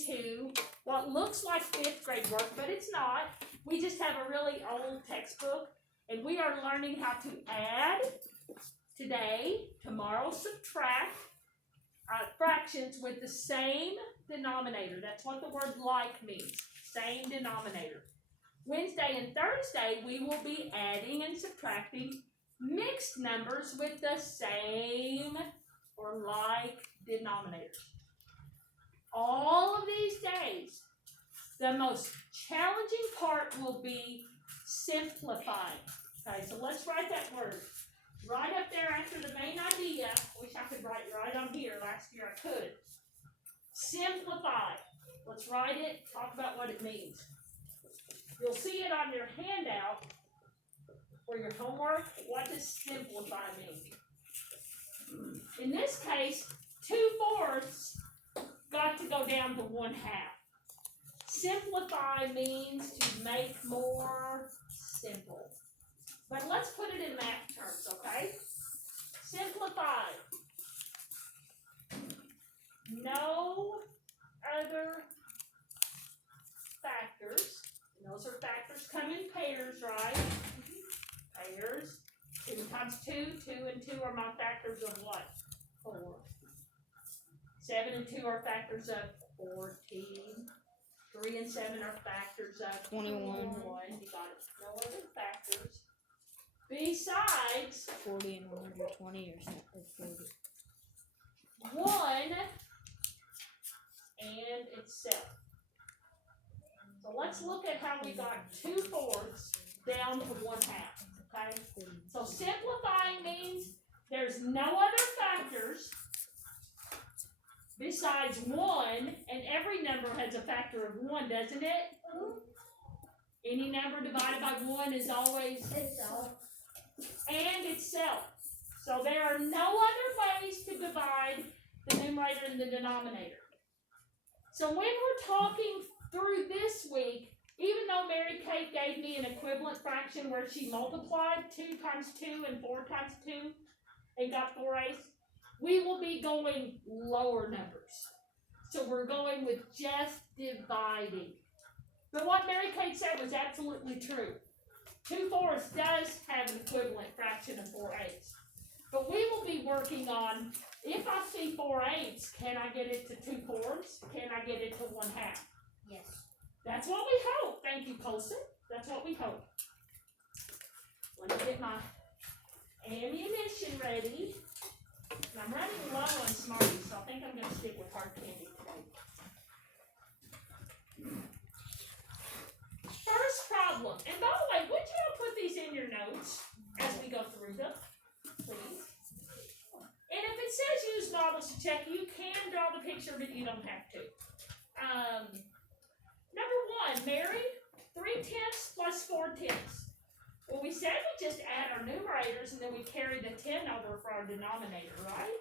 into what looks like 5th grade work, but it's not. We just have a really old textbook, and we are learning how to add today, tomorrow subtract fractions with the same denominator. That's what the word like means, same denominator. Wednesday and Thursday, we will be adding and subtracting mixed numbers with the same or like denominators. All of these days, the most challenging part will be simplifying. Okay, so let's write that word. Right up there after the main idea. Wish I could write right on here. Last year I could. Simplify. Let's write it, talk about what it means. You'll see it on your handout for your homework. What does simplify mean? In this case, 2/4 got to go down to 1/2. Simplify means to make more simple. But let's put it in math terms, okay? Simplify. No other factors. And those are factors come in pairs, right? Pairs. 2 times 2. 2 and 2 are my factors of what? 4. 7 and 2 are factors of 14. 3 and 7 are factors of 21. You got it. No other factors. Besides 40 and 120 or something. 1 and itself. So let's look at how we got 2/4 down to 1/2. Okay? So simplifying means there's no other factors besides 1, and every number has a factor of 1, doesn't it? Any number divided by 1 is always itself. And itself. So there are no other ways to divide the numerator and the denominator. So when we're talking through this week, even though Mary Kate gave me an equivalent fraction where she multiplied 2 times 2 and 4 times 2 and got 4/8, we will be going lower numbers. So we're going with just dividing. But what Mary Kate said was absolutely true. 2/4 does have an equivalent fraction of 4/8. But we will be working on, if I see 4/8, can I get it to 2/4? Can I get it to 1/2? Yes. That's what we hope. Thank you, Colson. That's what we hope. Let me get my ammunition ready. And I'm running low on Smarties, so I think I'm going to stick with hard candy today. First problem. And by the way, would you all put these in your notes as we go through them, please? And if it says use models to check, you can draw the picture, but you don't have to. Number 1, Mary, 3/10 plus 4/10. Well, we said we just add our numerators and then we carry the 10 over for our denominator, right?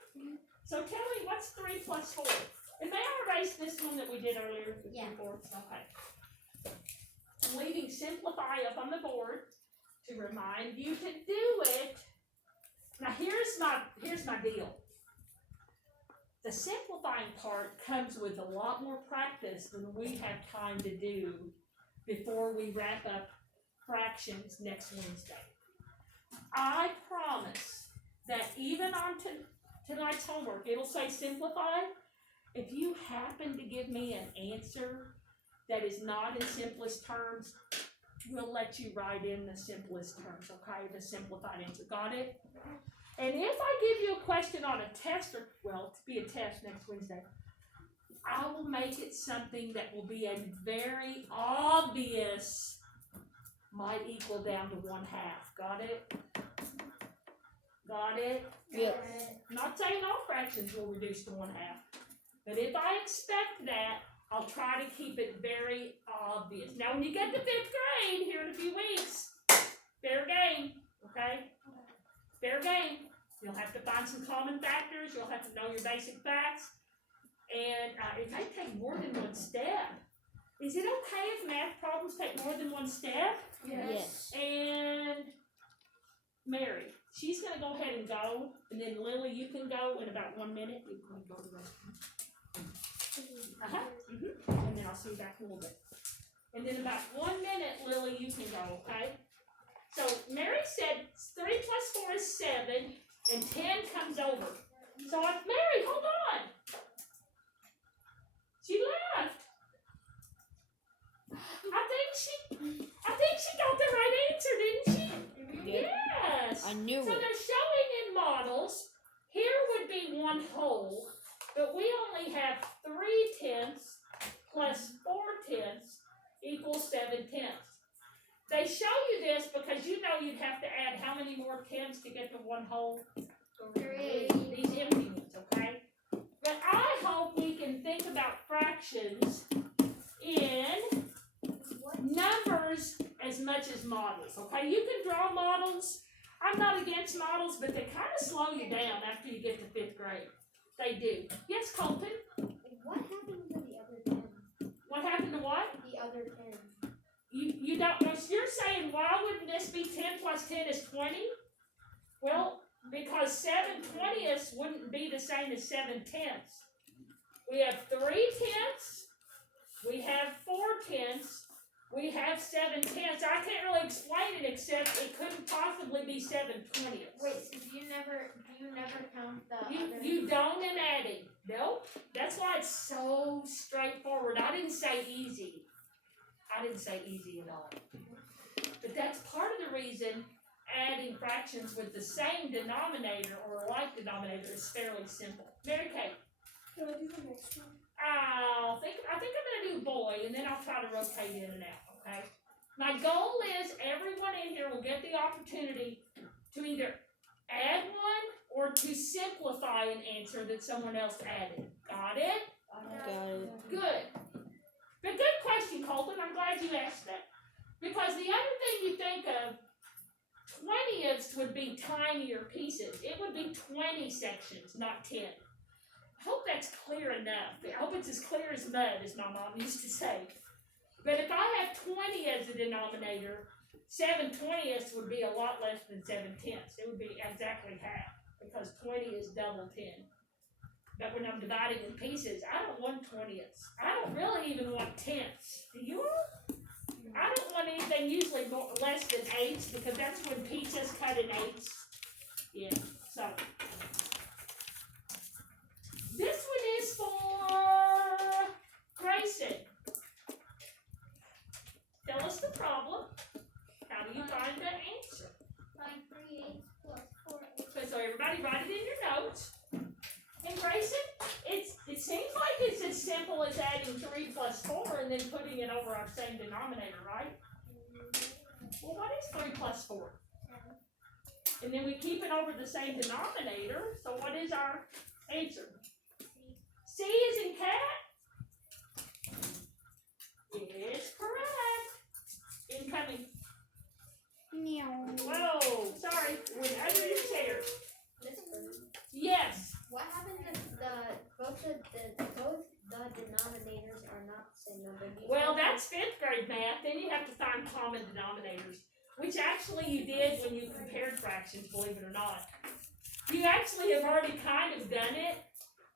So tell me, what's 3 plus 4? And may I erase this one that we did earlier? Yeah. 2/4? Okay. I'm leaving simplify up on the board to remind you to do it. Now here's my deal. The simplifying part comes with a lot more practice than we have time to do before we wrap up fractions next Wednesday. I promise that even on tonight's homework, it'll say simplify. If you happen to give me an answer that is not in simplest terms, we'll let you write in the simplest terms, okay? The simplified answer. Got it? And if I give you a question on a test, or, well, to be a test next Wednesday, I will make it something that will be a very obvious might equal down to 1/2. Got it? Got it? Yes. I'm not saying all fractions will reduce to 1/2. But if I expect that, I'll try to keep it very obvious. Now, when you get to 5th grade here in a few weeks, fair game, okay? Fair game. You'll have to find some common factors. You'll have to know your basic facts. And it may take more than one step. Is it okay if math problems take more than one step? Yes. And Mary, she's going to go ahead and go. And then Lily, you can go in about 1 minute. You can go to the restroom. And then I'll see you back in a little bit. And then about 1 minute, Lily, you can go, okay? So Mary said 3 plus 4 is 7, and 10 comes over. So Mary, hold on. She left. I think she got the right answer, didn't she? Good. Yes. I knew So it. they're showing in models. Here would be 1 whole, but we only have 3/10 plus 4/10 equals 7/10. They show you this because you know you'd have to add how many more tenths to get to 1 whole? 3. These empty ones, okay? But I hope we can think about fractions in numbers as much as models, okay? You can draw models. I'm not against models, but they kind of slow you down after you get to 5th grade. They do. Yes, Colton? What happened to the other 10? What happened to what? The other 10. You don't know. So you're saying why wouldn't this be 10 plus 10 is 20? Well, because 7/20 wouldn't be the same as 7/10. We have 3/10. We have 4/10. We have 7/10. I can't really explain it except it couldn't possibly be 7/20. Wait, so do you never count the other? You don't in adding. Nope. That's why it's so straightforward. I didn't say easy. I didn't say easy at all. But that's part of the reason adding fractions with the same denominator or a like denominator is fairly simple. Mary Kay. Can I do the next one? I think I'm gonna do boy, and then I'll try to rotate in and out, okay? My goal is everyone in here will get the opportunity to either add one or to simplify an answer that someone else added. Got it? Got it. Good. But good question, Colton. I'm glad you asked that. Because the other thing you think of, 20ths would be tinier pieces. It would be 20 sections, not 10. I hope that's clear enough. I hope it's as clear as mud, as my mom used to say. But if I have 20 as a denominator, 7/20 would be a lot less than 7/10. It would be exactly half, because 20 is double 10. But when I'm dividing in pieces, I don't want 20ths. I don't really even want tenths. Do you all? I don't want anything usually less than 8ths, because that's when pizzas cut in 8ths. Yeah, so. This one is for Grayson. Tell us the problem. How do you find the answer? Find 3/8 plus 4/8. Okay, so everybody write it in your notes. And Grayson, it seems like it's as simple as adding 3 plus 4 and then putting it over our same denominator, right? Well, what is 3 plus 4? 7. And then we keep it over the same denominator. So what is our answer? C is in cat? Is correct. Incoming. Whoa, sorry. Went under your chair. Yes. What happens if both the denominators are not the same number? Well, that's 5th grade math. Then you have to find common denominators, which actually you did when you compared fractions, believe it or not. You actually have already kind of done it,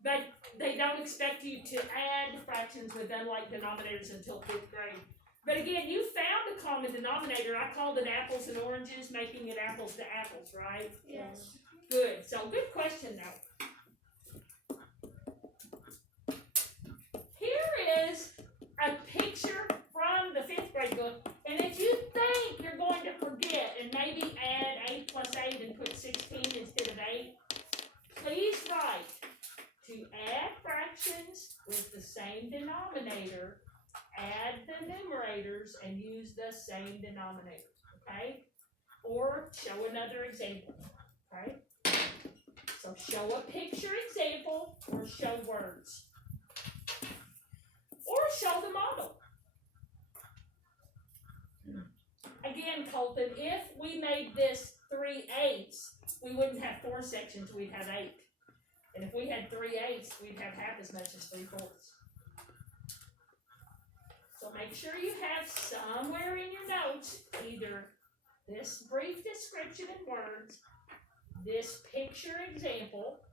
but they don't expect you to add fractions with unlike denominators until 5th grade. But again, you found a common denominator. I called it apples and oranges, making it apples to apples, right? Yes. Good. So good question though. Here is a picture from the 5th grade book. And if you think you're going to forget and maybe add 8 plus 8 and put 16 instead of 8, please write to add fractions with the same denominator, add the numerators and use the same denominator, okay? Or show another example, okay? So show a picture example or show words. Or show the model. Again, Colton, if we made this 3/8, we wouldn't have 4 sections, we'd have 8. And if we had 3/8, we'd have half as much as 3/4. So make sure you have somewhere in your notes either this brief description in words, this picture example,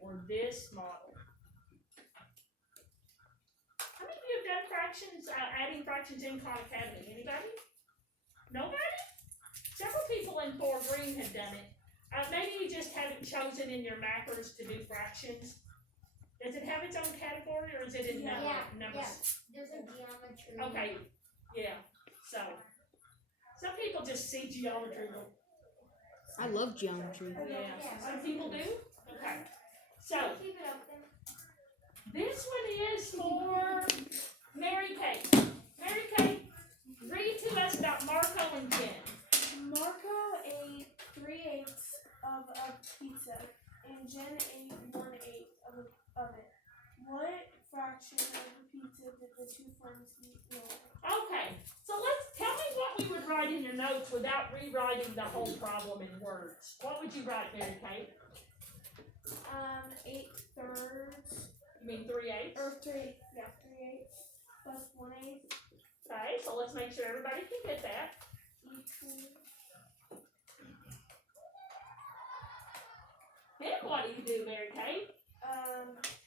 or this model. done fractions, adding fractions in Khan Academy? Anybody? Nobody? Several people in Fort Green have done it. Maybe you just haven't chosen in your mappers to do fractions. Does it have its own category or is it in numbers? There's a geometry. Okay, yeah. So some people just see geometry. I love geometry. Yeah. Some people do. Okay. So Keep it up there. this one is for Mary Kate. Mary Kate, read to us about Marco and Jen. Marco ate 3/8 of a pizza, and Jen ate 1/8 of it. What fraction of the pizza did the two friends eat more? Okay, so tell me what we would write in your notes without rewriting the whole problem in words. What would you write, Mary Kate? 8/3 You mean 3/8? or 3/8 plus 1/8 Okay, so let's make sure everybody can get that. equals. Then what do you do, Mary Kate?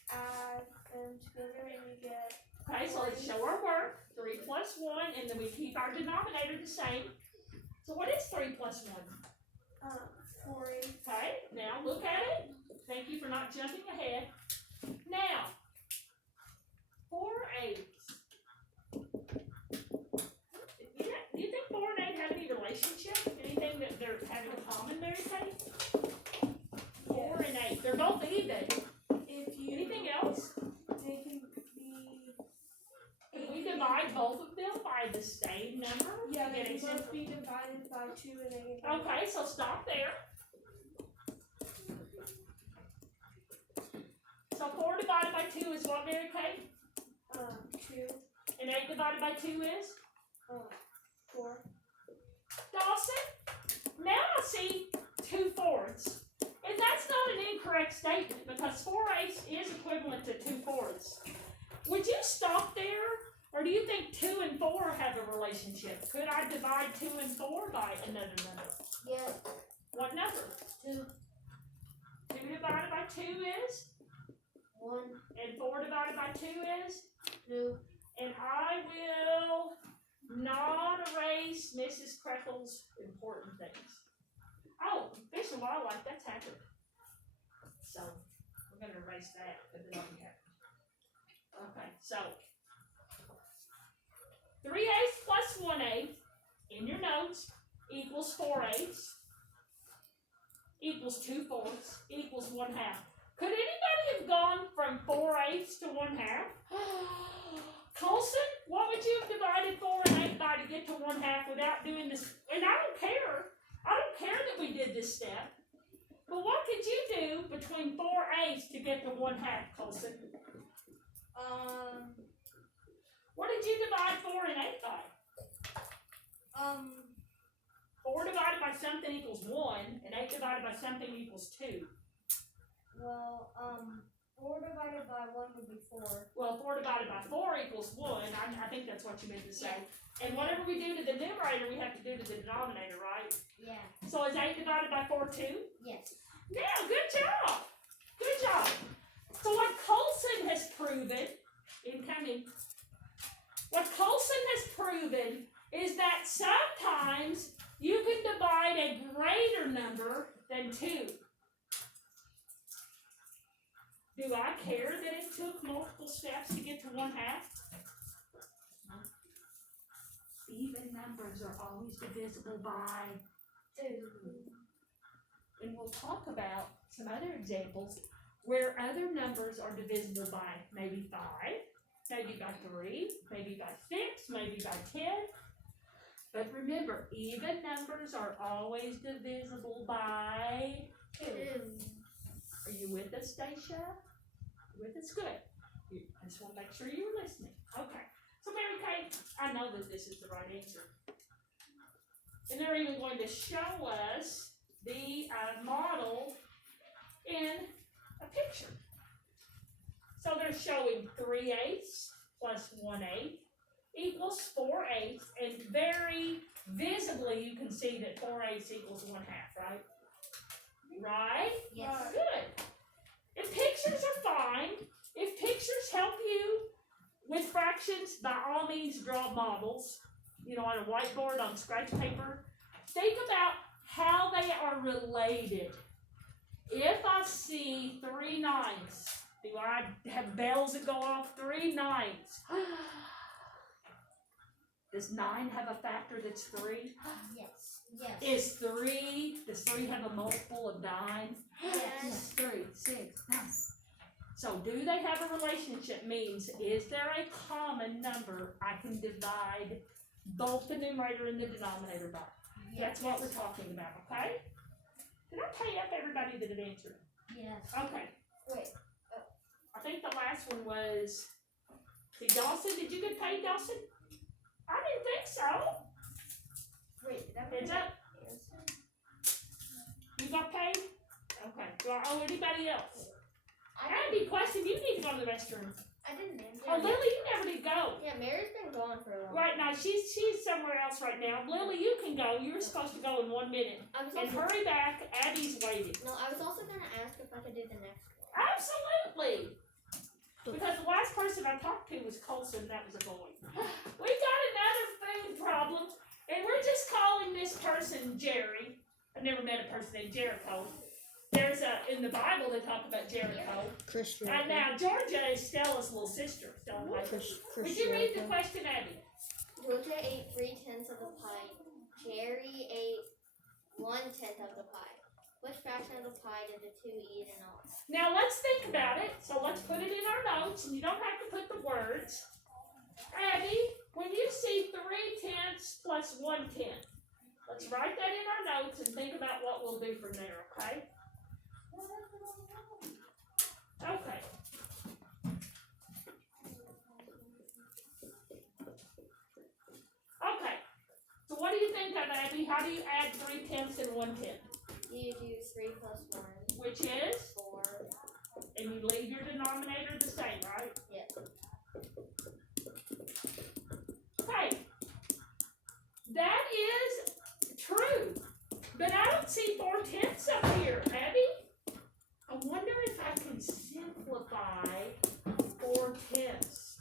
Add them together and you get. Okay, so let's show our work. 3 plus 1, and then we keep our denominator the same. So what is 3 plus 1? 4/8. Okay, now look at it. Thank you for not jumping ahead. Now, 4/8. Do you think 4 and 8 have any relationship? Anything that they're having in common, Mary Kate? 4 and 8. They're both even. If you Anything else? they can be. Can we divide both of them by the same number? Yeah, to they get can a both simple- be divided by 2 and they can. Okay, so stop there. So 4 divided by 2 is what, Mary Kate? 2. And 8 divided by 2 is? 4. Dawson, now I see 2/4. And that's not an incorrect statement because 4/8 is equivalent to 2/4. Would you stop there? Or do you think 2 and 4 have a relationship? Could I divide 2 and 4 by another number? Yeah. What number? 2. 2 divided by 2 is? 1. And 4 divided by 2 is? 2. And I will not erase Mrs. Krekel's important things. Oh, Fish and Wildlife, that's happened. So, we're going to erase that because it already happened. Okay, so 3/8 plus 1/8 in your notes equals 4/8 equals 2/4 equals 1/2. Could anybody have gone from 4/8 to 1/2? Colson, what would you have divided 4 and 8 by to get to 1/2 without doing this? And I don't care that we did this step. But what could you do between 4/8 to get to 1/2, Colson? What did you divide 4 and 8 by? 4 divided by something equals 1, and 8 divided by something equals 2. Well, 4 divided by 1 would be 4. Well, 4 divided by 4 equals 1. I think that's what you meant to say. And whatever we do to the numerator, we have to do to the denominator, right? Yeah. So is 8 divided by 4 2? Yes. Now, good job. Good job. So what Colson has proven, what Colson has proven is that sometimes you can divide a greater number than 2. Do I care that it took multiple steps to get to 1/2? Even numbers are always divisible by 2. And we'll talk about some other examples where other numbers are divisible by maybe 5, maybe by 3, maybe by 6, maybe by 10. But remember, even numbers are always divisible by 2. Are you with us, Stacia? With us? Good. I just want to make sure you were listening. Okay. So Mary Kate, I know that this is the right answer. And they're even going to show us the model in a picture. So they're showing 3/8 plus 1/8 equals 4/8, and very visibly you can see that 4/8 equals 1/2, right? Right? Yes. Good. If pictures are fine, if pictures help you with fractions, by all means draw models, on a whiteboard, on scratch paper. Think about how they are related. If I see 3 9s, do I have bells that go off? 3 9s. Does 9 have a factor that's 3? Yes. Yes. Does 3 have a multiple of 9? Yes. 3, 6, 9. So do they have a relationship? Means, is there a common number I can divide both the numerator and the denominator by? That's what we're talking about, okay? Did I pay up everybody that had answered? Yes. Okay. Wait. I think the last one was, see, Dawson, did you get paid, Dawson? I didn't think so. Wait. Heads up. You got paid? Okay. Do I owe anybody else? Abby, question, you need to go to the restroom. I didn't answer. Oh, Lily, you never did go. Yeah, Mary's been gone for a while. Right now, she's somewhere else right now. Lily, you can go. You're supposed to go in 1 minute. I was And also, hurry back. Abby's waiting. no, I was also gonna ask if I could do the next one. Absolutely. Because the last person I talked to was Colson. That was a boy. We got another food problem, and we're just calling this person Jerry. I've never met a person named Jericho. There's in the Bible they talk about Jericho. Christian. And now Georgia is Stella's little sister. Stella Piper. Would you read the question, Abby? Georgia ate 3/10 of the pie. Jerry ate 1/10 of the pie. Which fraction of the pie did the two eat in all? Now let's think about it. So let's put it in our notes, and you don't have to put the words. Abby, when you see 3/10 plus 1/10, let's write that in our notes and think about what we'll do from there, okay? Okay. Okay. So what do you think of, Abby? How do you add 3/10 and 1/10? You do 3 plus 1. Which is? 4. And you leave your denominator the same, right? Yep. Okay. That is true. But I don't see 4/10 up here, Abby. I wonder if I can simplify 4/10.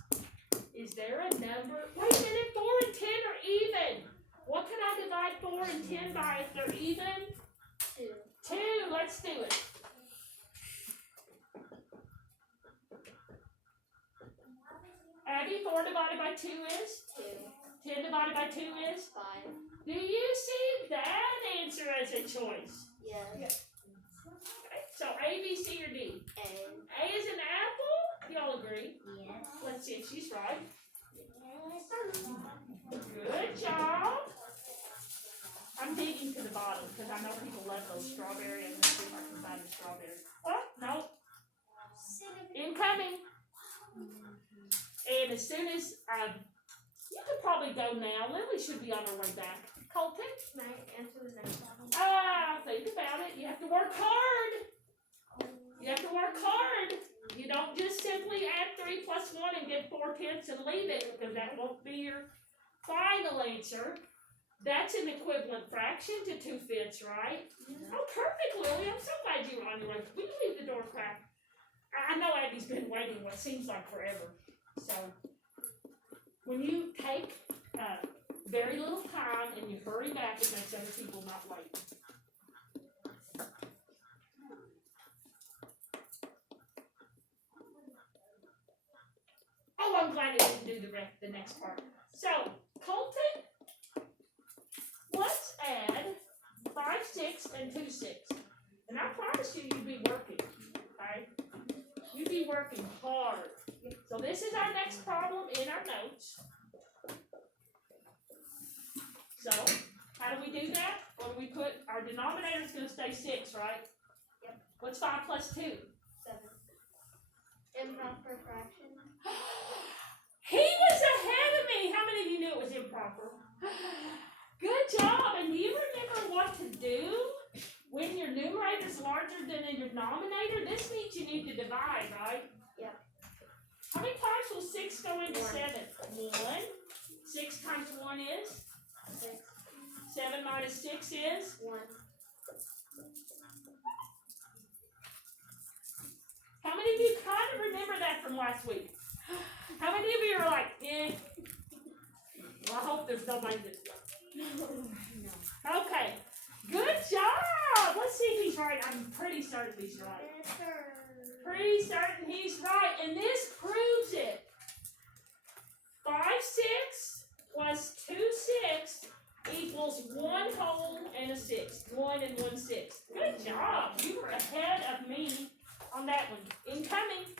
Is there a number? Wait a minute, 4 and 10 are even. What can I divide 4 and 10 by if they're even? 2. 2. Let's do it. Abby, 4 divided by 2 is? 2. 10 divided by 2 is? 5. Do you see that answer as a choice? Yes. Okay, so A, B, C, or D? A. A is an apple? Y'all agree? Yes. Let's see if she's right. Good job. I'm digging to the bottom because I know people love those strawberry. I'm going to see if I can find the strawberry. Oh, no. Incoming. And as soon as you could probably go now. Lily should be on her way back. Colton? Can I answer the next one? Think about it. You have to work hard. You have to work hard. You don't just simply add 3 plus 1 and get 4/10 and leave it, because that won't be your final answer. That's an equivalent fraction to 2/5, right? Oh, perfect, Lily. I'm so glad you were on your way. Will you leave the door cracked? I know Abby's been waiting what seems like forever. So, when you take very little time and you hurry back, it makes other people not late. Oh, I'm glad I didn't do the next part. So, Colton, let's add 5 6 and 2 6. And I promise you, you'd be working, okay? You'd be working hard. So this is our next problem in our notes. So, how do we do that? What do we put? Our denominator is going to stay 6, right? Yep. What's 5 plus 2? 7. Improper fraction. He was ahead of me. How many of you knew it was improper? Good job. And do you remember what to do when your numerator is larger than your denominator? This means you need to divide, right? Yep. How many times will 6 go into 1. 7? 1. 6 times 1 is? 6. 7 minus 6 is? 1. How many of you kind of remember that from last week? How many of you are like, eh? Well, I hope there's nobody that's okay. Good job. Let's see if he's right. I'm pretty certain he's right. Pretty certain he's right. And this proves it. 5/6 plus 2/6 equals 1 whole and a sixth. 1 and 1/6. Good job. You were ahead of me on that one. Incoming.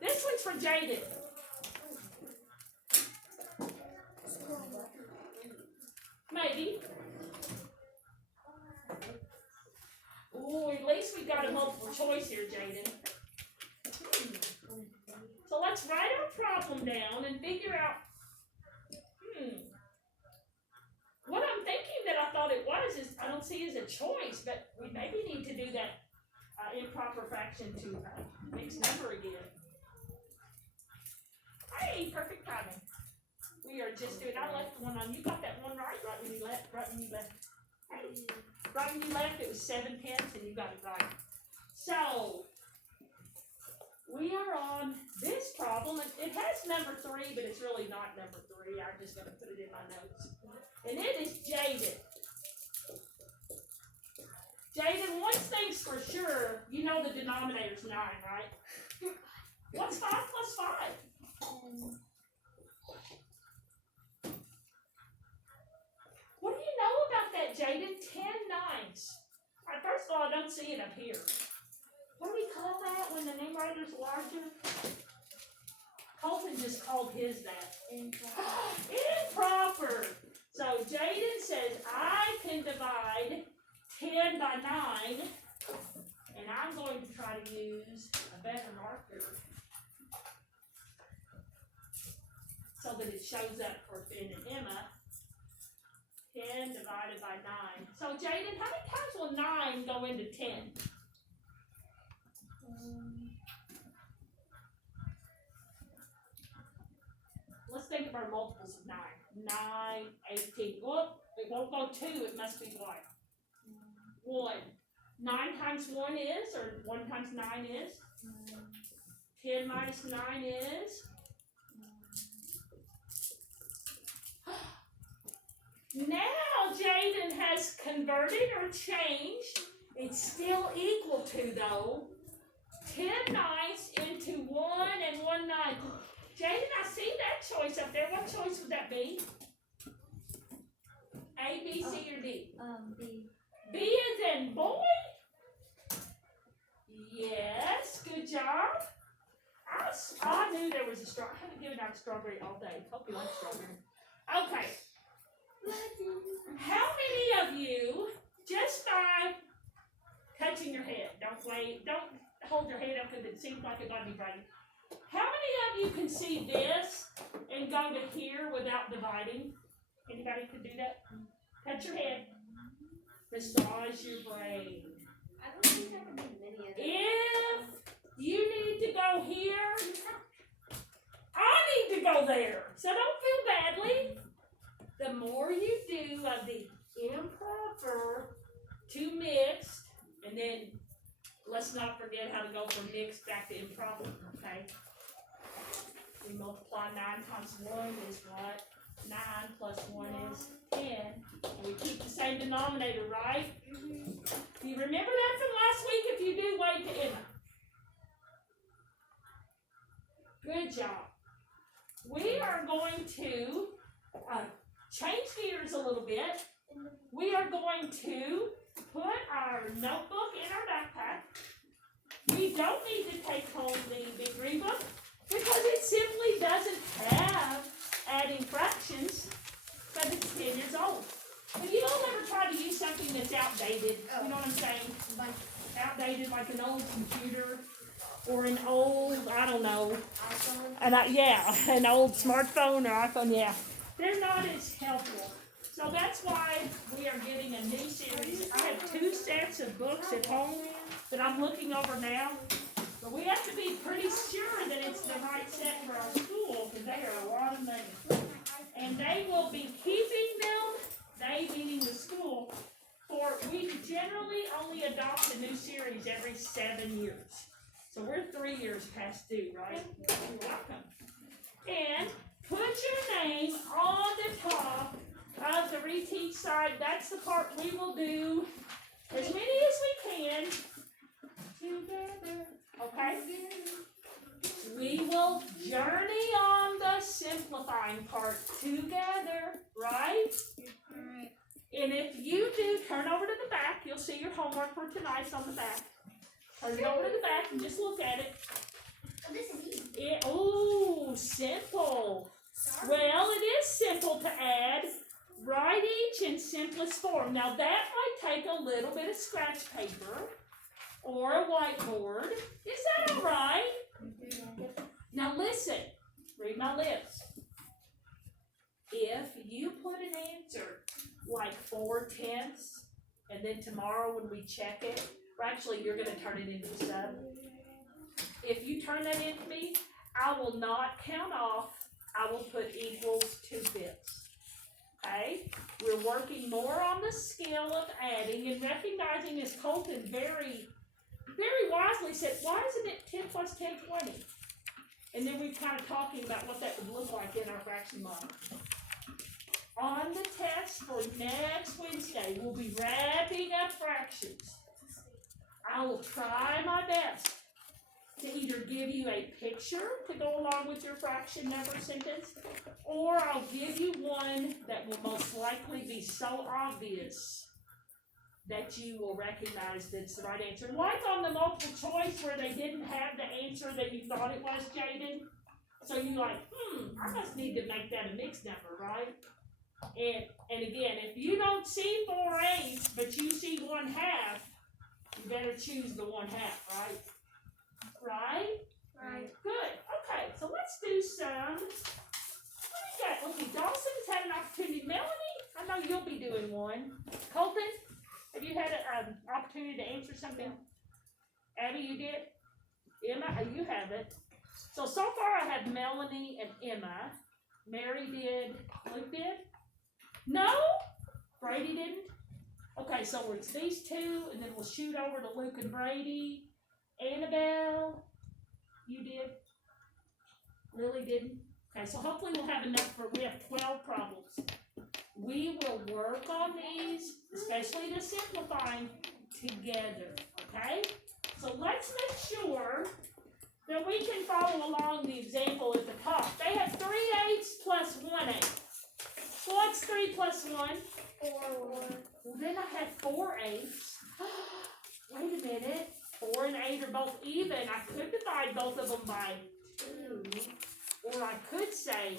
This one's for Jaden. Maybe. Ooh, at least we got a multiple choice here, Jaden. So let's write our problem down and figure out, what I'm thinking that I thought it was is I don't see as a choice, but we maybe need to do that improper fraction to mixed number again. Hey, perfect timing. We are just doing, I left one on, you got that one right when you left, Hey, right when you left, it was 7/10 and you got it right. So, we are on this problem. It has number 3, but it's really not number 3. I'm just going to put it in my notes. And it is Jaden. Jaden, one thing's for sure, you know the denominator's 9, right? What's 5 plus 5? What do you know about that, Jaden? 10 nines. All right, first of all, I don't see it up here. What do we call that when the numerator's larger? Colton just called his that. Improper. So Jaden says I can divide 10 by 9, and I'm going to try to use a better marker so that it shows up for Finn and Emma. 10 divided by 9. So Jaden, how many times will 9 go into 10? Let's think of our multiples of 9. 9, 18. Whoop, it won't go 2, it must be what? 1. 9 times 1 is, or 1 times 9 is? 10 minus 9 is? Now Jaden has converted or changed. It's still equal to, though, 10 nines into 1 and 1 9. Jaden, I see that choice up there. What choice would that be? A, B, C, or D? B. B as in boy? Yes, good job. I knew there was a strawberry. I haven't given out strawberry all day. Hope you like strawberry. Okay. How many of you, just by touching your head, don't hold your head up because it seems like it might be bright. How many of you can see this and go to here without dividing? Anybody can do that? Touch your head. Massage your brain. I don't think I can do many of them. If you need to go here, I need to go there. So don't feel badly. The more you do of the improper to mixed, and then let's not forget how to go from mixed back to improper, okay? We multiply 9 times 1 is what? 9 plus 1 is 10. And we keep the same denominator, right? Do you remember that from last week? If you do, wave to Emma. Good job. We are going to change gears a little bit. We are going to put our notebook in our backpack. We don't need to take home the big green book because it simply doesn't have adding fractions, but it's 10 years old. Have you all ever tried to use something that's outdated? You know what I'm saying? Like outdated, like an old computer or an old, I don't know, an old smartphone or iPhone, yeah. They're not as helpful. So that's why we are getting a new series. I have 2 sets of books at home that I'm looking over now. But we have to be pretty sure that it's the right set for our school because they are a lot of money. And they will be keeping them, they meaning the school, we generally only adopt a new series every 7 years. So we're 3 years past due, right? You're welcome. And put your name on the top of the reteach side. That's the part we will do as many as we can together. Okay? We will journey on the simplifying part together, right? Alright. And if you do, turn over to the back. You'll see your homework for tonight's on the back. Turn it over to the back and just look at it. Oh, simple. Well, it is simple to add. Write each in simplest form. Now that might take a little bit of scratch paper or a whiteboard. Is that all right? Now listen, read my lips. If you put an answer like 4/10, and then tomorrow when we check it, or actually you're going to turn it into a sub. If you turn that into me, I will not count off. I will put equals 2/5. Okay? We're working more on the skill of adding and recognizing, as Colton very, very wisely said, why isn't it 10 plus 10, 20? And then we're kind of talking about what that would look like in our fraction model. On the test for next Wednesday, we'll be wrapping up fractions. I will try my best to either give you a picture to go along with your fraction number sentence, or I'll give you one that will most likely be so obvious that you will recognize that it's the right answer. Like on the multiple choice where they didn't have the answer that you thought it was, Jaden. So you're like, I must need to make that a mixed number, right? And again, if you don't see 4/8, but you see 1/2, you better choose the 1/2, right? Right? Right. Good. Okay, so let's do some. What do you got? Okay, Dawson's had an opportunity. Melanie, I know you'll be doing one. Colton, have you had an opportunity to answer something? Abby, you did? Emma, you have it. So far I have Melanie and Emma. Mary did. Luke did? No? Brady didn't? Okay, so it's these two, and then we'll shoot over to Luke and Brady. Annabelle, you did? Lily didn't? Okay, so hopefully we'll have enough we have 12 problems. We will work on these, especially the simplifying, together, okay? So let's make sure that we can follow along the example at the top. They have 3/8 plus 1/8. So what's 3 plus 1? 4. Well, then I have 4/8. Wait a minute. 4 and 8 are both even. I could divide both of them by 2. Or I could say,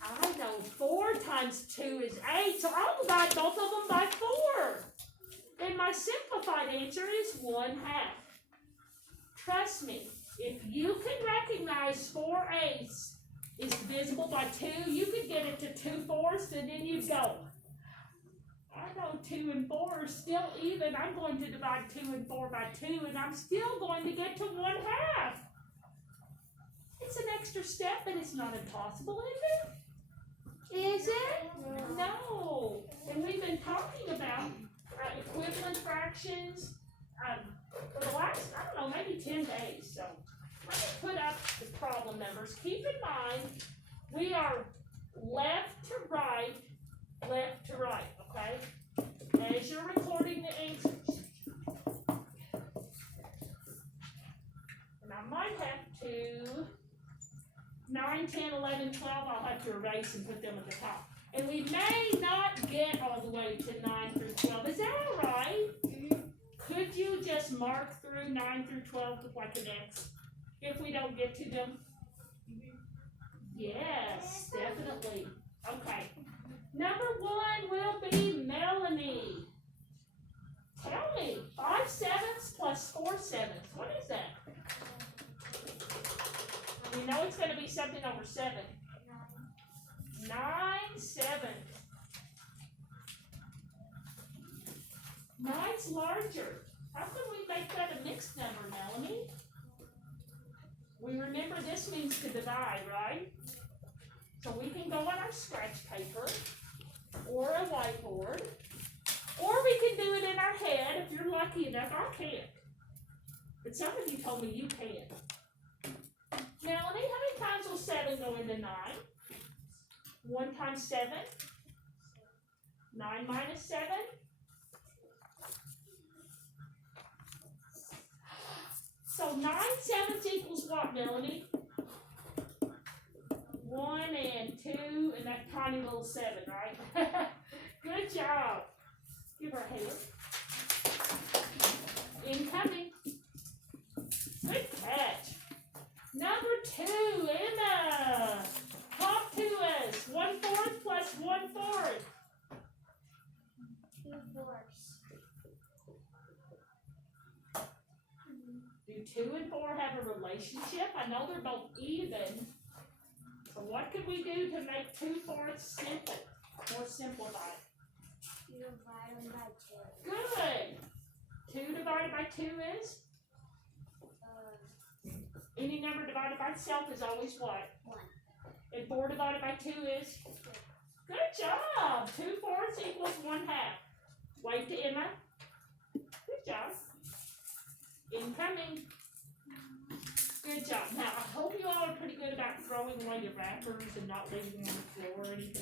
I know 4 times 2 is 8, so I'll divide both of them by 4. Then my simplified answer is 1/2. Trust me, if you can recognize 4/8 is divisible by 2, you could get it to 2/4, and then you'd go, I know 2 and 4 are still even. I'm going to divide 2 and 4 by 2, and I'm still going to get to 1/2. It's an extra step, but it's not impossible, is it? Is it? No. And we've been talking about equivalent fractions for the last, I don't know, maybe 10 days. So let me put up the problem numbers. Keep in mind, we are left to right, okay? As you're recording the answers. And I might have to, 9, 10, 11, 12, I'll have to erase and put them at the top. And we may not get all the way to 9 through 12. Is that all right? Could you just mark through 9 through 12 with like an X if we don't get to them? Yes, definitely. Okay. Number 1 will be Melanie. Tell me, 5/7 plus 4/7. What is that? You know it's going to be something over 7. 9/7. 9's larger. How can we make that a mixed number, Melanie? We remember this means to divide, right? So we can go on our scratch paper or a whiteboard, or we can do it in our head if you're lucky enough. I can't. But some of you told me you can. Melanie, how many times will 7 go into 9? 1 times 7? 9 minus 7? So 9/7 equals what, Melanie? 1 and 2 and that tiny little 7, right? Good job. Give her a hand. Incoming. Good catch. Number 2, Emma. Talk to us. 1/4 plus 1/4. 2/4. Do 2 and 4 have a relationship? I know they're both even. So what could we do to make 2/4 simple? More simplified. You divide them by 2. Good. 2 divided by 2 is? Any number divided by itself is always what? 1. And 4 divided by 2 is? Good job. 2/4 equals 1/2. Wave to Emma. Good job. Incoming. Good job. Now, I hope you all are pretty good about throwing away your wrappers and not leaving them on the floor or anything